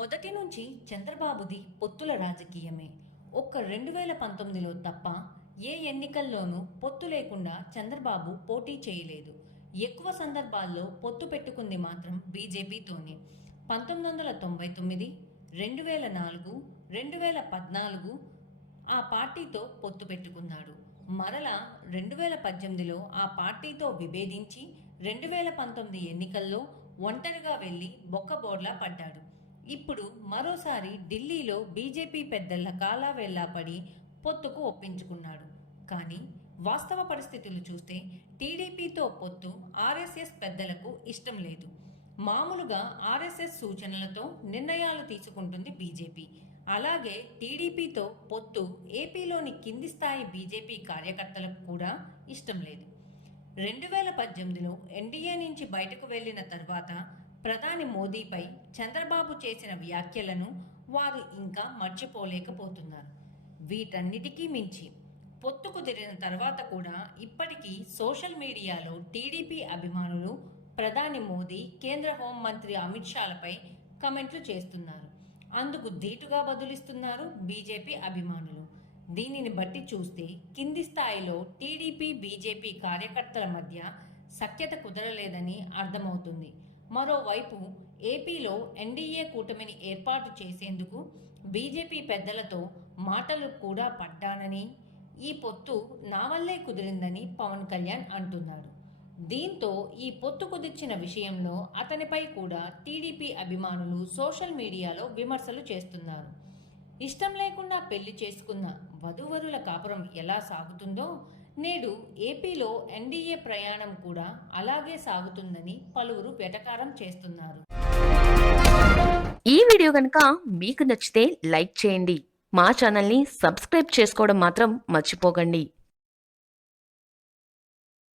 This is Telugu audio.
మొదటి నుంచి చంద్రబాబుది పొత్తుల రాజకీయమే. ఒక్క రెండు వేల పంతొమ్మిదిలో తప్ప ఏ ఎన్నికల్లోనూ పొత్తు లేకుండా చంద్రబాబు పోటీ చేయలేదు. ఎక్కువ సందర్భాల్లో పొత్తు పెట్టుకుంది మాత్రం బీజేపీతోనే. పంతొమ్మిది వందల తొంభై తొమ్మిది రెండు వేల నాలుగు రెండు వేల పద్నాలుగు ఆ పార్టీతో పొత్తు పెట్టుకున్నాడు. మరలా రెండు వేల పద్దెనిమిదిలో ఆ పార్టీతో విభేదించి రెండు వేల పంతొమ్మిది ఎన్నికల్లో ఒంటరిగా వెళ్ళి బొక్కబోర్లా పడ్డాడు. ఇప్పుడు మరోసారి ఢిల్లీలో బీజేపీ పెద్దల కాలా పడి పొత్తుకు ఒప్పించుకున్నాడు. కానీ వాస్తవ పరిస్థితులు చూస్తే టీడీపీతో పొత్తు ఆర్ఎస్ఎస్ పెద్దలకు ఇష్టం లేదు. మామూలుగా ఆర్ఎస్ఎస్ సూచనలతో నిర్ణయాలు తీసుకుంటుంది బీజేపీ. అలాగే టీడీపీతో పొత్తు ఏపీలోని కింది స్థాయి బీజేపీ కార్యకర్తలకు కూడా ఇష్టం లేదు. రెండు వేల పద్దెనిమిదిలో ఎన్డీఏ నుంచి బయటకు వెళ్ళిన తర్వాత ప్రధాని మోదీపై చంద్రబాబు చేసిన వ్యాఖ్యలను వారు ఇంకా మర్చిపోలేకపోతున్నారు. వీటన్నిటికీ మించి పొత్తు కుదిరిన తర్వాత కూడా ఇప్పటికీ సోషల్ మీడియాలో టీడీపీ అభిమానులు ప్రధాని మోదీ కేంద్ర హోంమంత్రి అమిత్ షాలపై కమెంట్లు చేస్తున్నారు. అందుకు ధీటుగా బదులిస్తున్నారు బీజేపీ అభిమానులు. దీనిని బట్టి చూస్తే కింది స్థాయిలో టీడీపీ బీజేపీ కార్యకర్తల మధ్య సఖ్యత కుదరలేదని అర్థమవుతుంది. మరోవైపు ఏపీలో ఎన్డీఏ కూటమిని ఏర్పాటు చేసేందుకు బీజేపీ పెద్దలతో మాటలు కూడా పడ్డానని ఈ పొత్తు నా వల్లే కుదిరిందని పవన్ కళ్యాణ్ అంటున్నాడు. దీంతో ఈ పొత్తు కుదిర్చిన విషయంలో అతనిపై కూడా టీడీపీ అభిమానులు సోషల్ మీడియాలో విమర్శలు చేస్తున్నారు. ఇష్టం లేకుండా పెళ్ళి చేసుకున్న వధూవరుల కాపురం ఎలా సాగుతుందో నేడు ఏపీలో ఎన్డీఏ ప్రయాణం కూడా అలాగే సాగుతుందని పలువురు వెటకారం చేస్తున్నారు. ఈ వీడియో కనుక మీకు నచ్చితే లైక్ చేయండి. మా ఛానల్ని సబ్స్క్రైబ్ చేసుకోవడం మాత్రం మర్చిపోకండి.